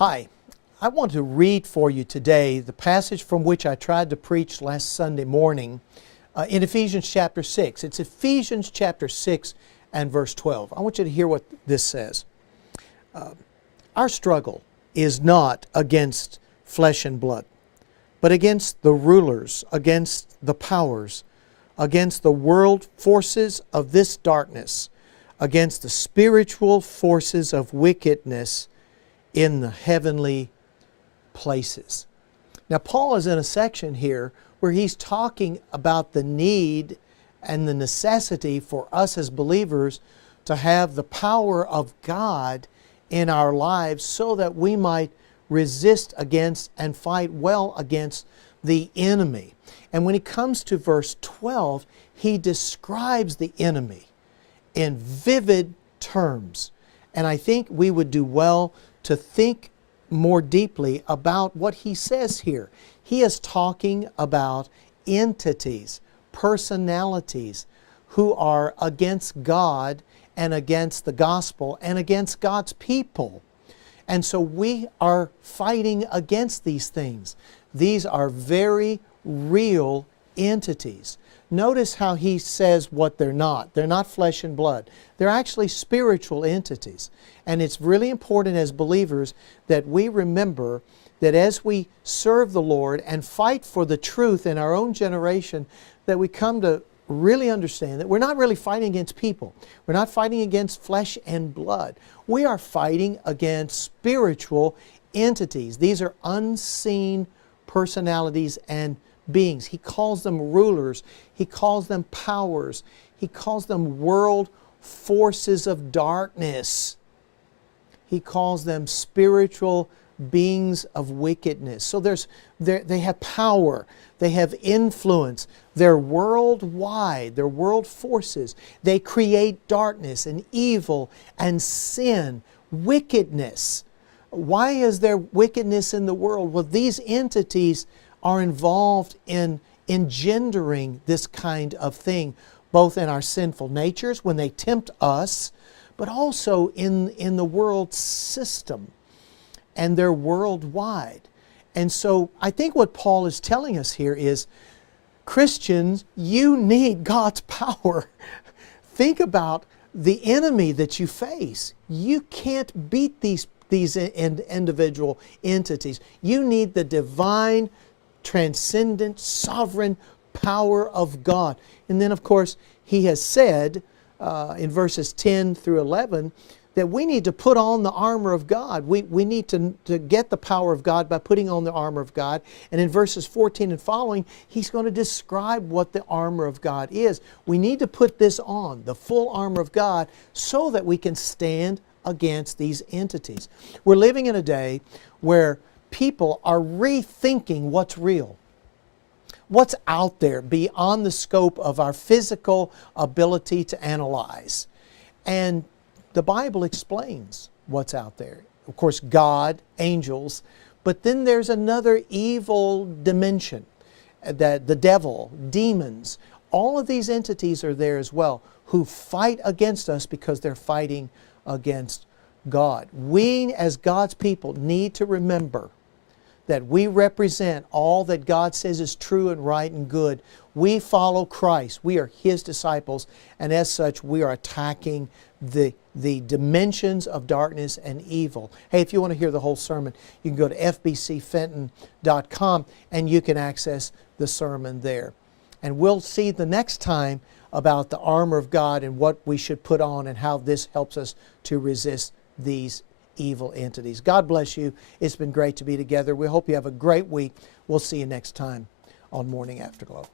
Hi, I want to read for you today the passage from which I tried to preach last Sunday morning in Ephesians chapter 6. It's Ephesians chapter 6 and verse 12. I want you to hear what this says. Our struggle is not against flesh and blood, but against the rulers, against the powers, against the world forces of this darkness, against the spiritual forces of wickedness in the heavenly places. Now, Paul is in a section here where he's talking about the need and the necessity for us as believers to have the power of God in our lives so that we might resist against and fight well against the enemy. And when he comes to verse 12, he describes the enemy in vivid terms. And I think we would do well to think more deeply about what he says here. He is talking about entities, personalities who are against God and against the gospel and against God's people. And so we are fighting against these things. These are very real entities. Notice how he says what they're not. They're not flesh and blood. They're actually spiritual entities. And it's really important as believers that we remember that as we serve the Lord and fight for the truth in our own generation, that we come to really understand that we're not really fighting against people. We're not fighting against flesh and blood. We are fighting against spiritual entities. These are unseen personalities and beings. He calls them rulers. He calls them powers. He calls them world forces of darkness. He calls them spiritual beings of wickedness. So they have power. They have influence. They're worldwide. They're world forces. They create darkness and evil and sin, wickedness. Why is there wickedness in the world? Well, these entities are involved in engendering this kind of thing, both in our sinful natures when they tempt us, but also in the world system. And they're worldwide. And so I think what Paul is telling us here is, Christians, you need God's power. Think about the enemy that you face. You can't beat these individual entities. You need the divine, transcendent, sovereign power of God. And then, of course, he has said in verses 10 through 11 that we need to put on the armor of God. We need to get the power of God by putting on the armor of God. And in verses 14 and following, he's going to describe what the armor of God is. We need to put this on, the full armor of God, so that we can stand against these entities. We're living in a day where people are rethinking what's real, what's out there beyond the scope of our physical ability to analyze. And the Bible explains what's out there. Of course, God, angels, but then there's another evil dimension, that the devil, demons, all of these entities are there as well, who fight against us because they're fighting against God. We as God's people need to remember that we represent all that God says is true and right and good. We follow Christ. We are His disciples, and as such, we are attacking the dimensions of darkness and evil. Hey, if you want to hear the whole sermon, you can go to fbcfenton.com and you can access the sermon there. And we'll see the next time about the armor of God and what we should put on and how this helps us to resist these evil entities. God bless you. It's been great to be together. We hope you have a great week. We'll see you next time on Morning Afterglow.